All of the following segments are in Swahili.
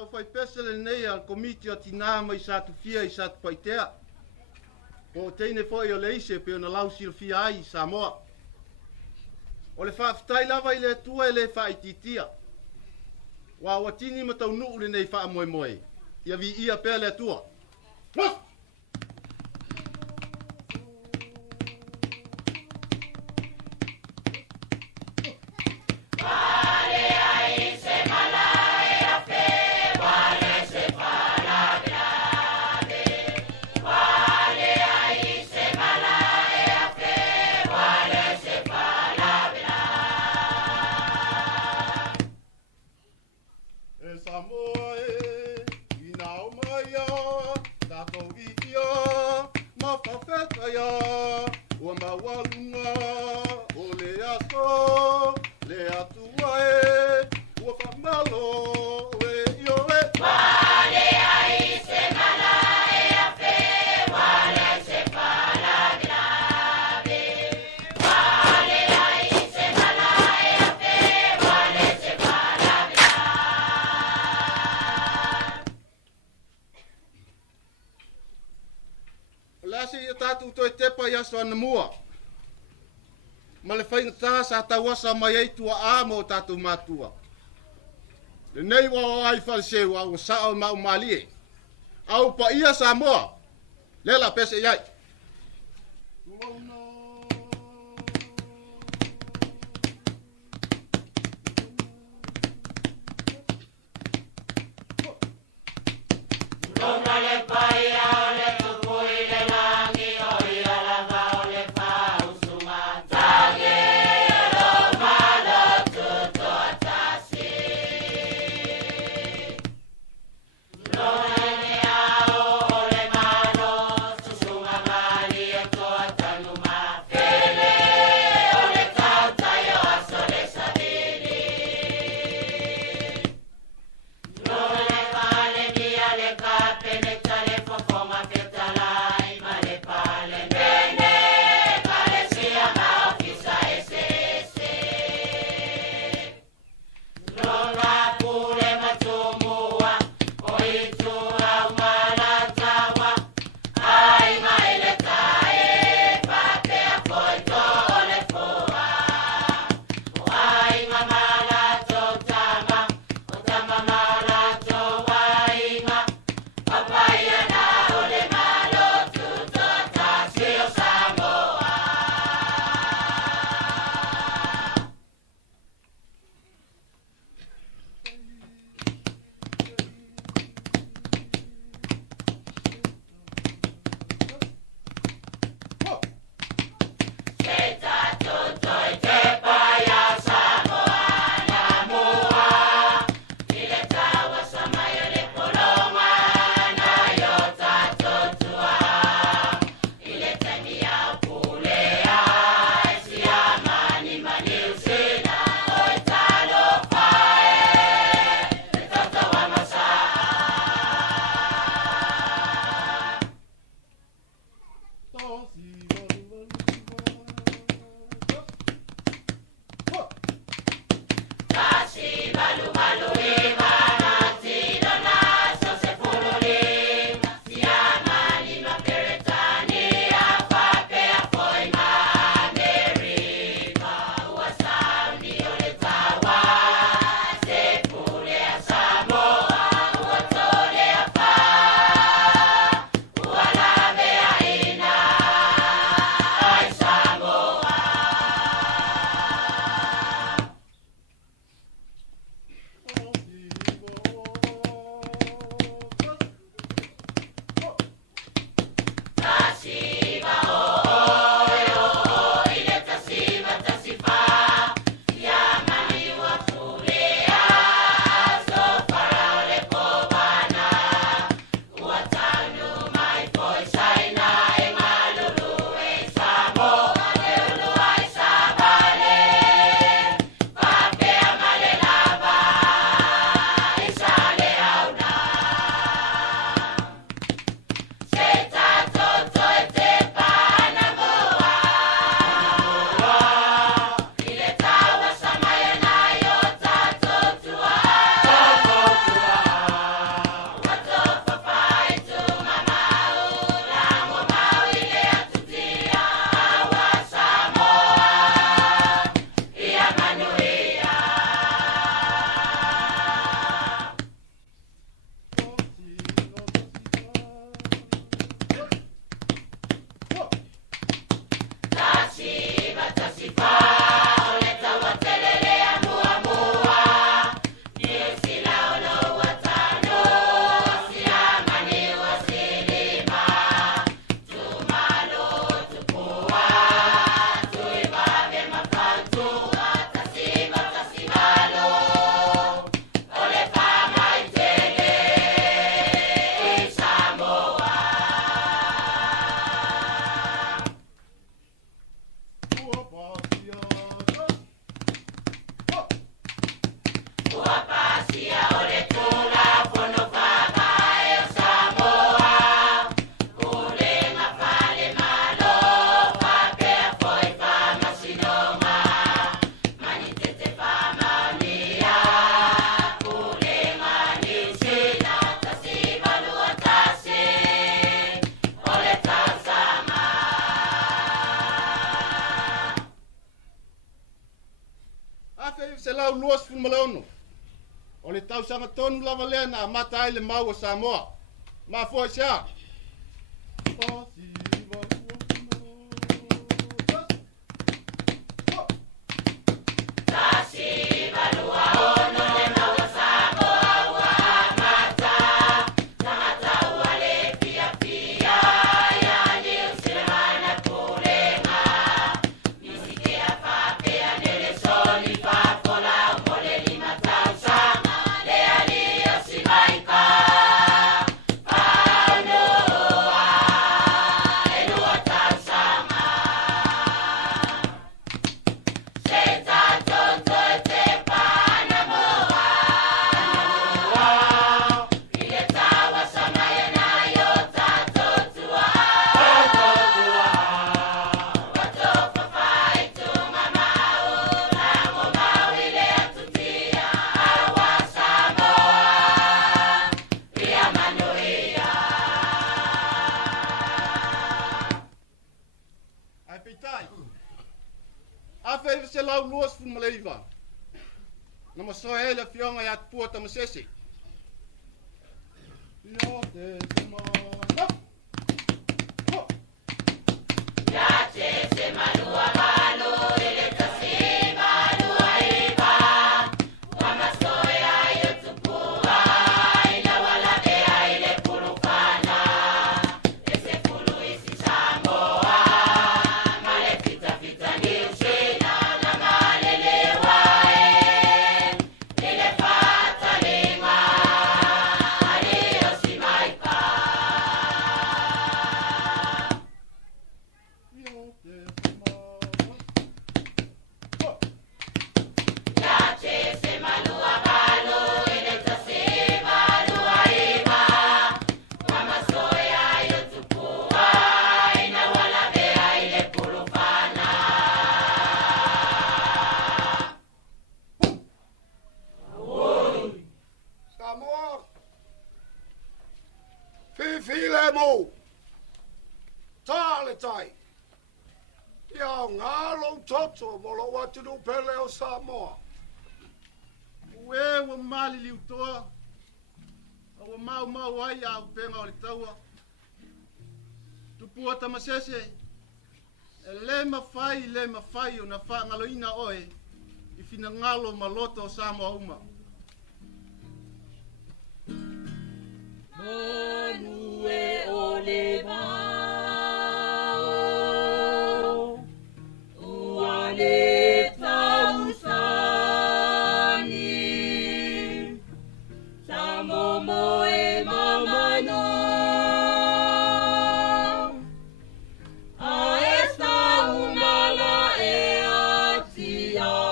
au fai pesele nei al komiti o tina mai sa tu fia i sa tu paitea. O teine foi o leise pe ona lau silfia ai Samoa. O le whaafitai lava i le tua e le whaititia. Wa watini ma tau nuu le nei wha moe moe. Ia vi ia pe le tua. Ana mua. Ma le whainga sa tawasa mai ei tua amo tatu matua. Le nei wa ai falseu au sao mau malie. Au pa ia Samoa. Lela pese iai. Penetrare malono. O le tau sanga tonu lava lea na mata ai le maua Samoa. Ma fo sia. Afe se lau luas fun maleiva. Na masoele fionga ya puota masese. Yo te semana. Ya te semanua malo ele tasima luaiba. Wa masoya yotupua ina wala bea ile pulufana. Ese pulu isi Samoa. Male fita fita ni ushena na malelewa ile fata lima. Adios Jamaica. Samoa Fifile mo Tale tai Ia ngalo toto Molo watu du pele o Samoa Ue wa mali liutoa. O mau ai a penga o le taua. Tu puota masese. Le mafai o na fa ngaloina oe. I fina ngalo maloto o Samoa uma. Manue ole vao Uale tausani Samomo e mamano Aesta umala e atiai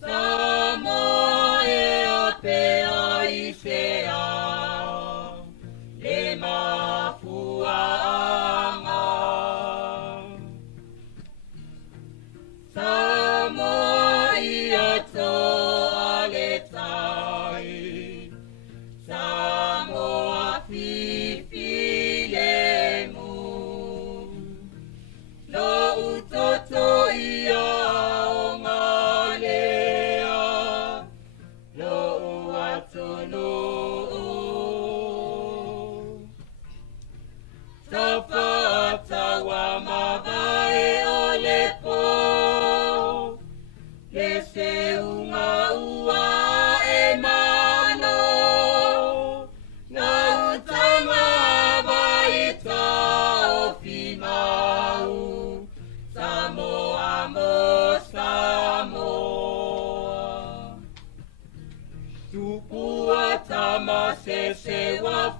Samoa e apea i sea Le mafuanga Samoa i ato ale tai Samoa fifile mu Lo utoto ia o ngalea Lo uatono Tafata wa mavae o lepo Lese unga ua e mano Na utama baita o fimau Samoa mo Samoa Tupua tamasese wa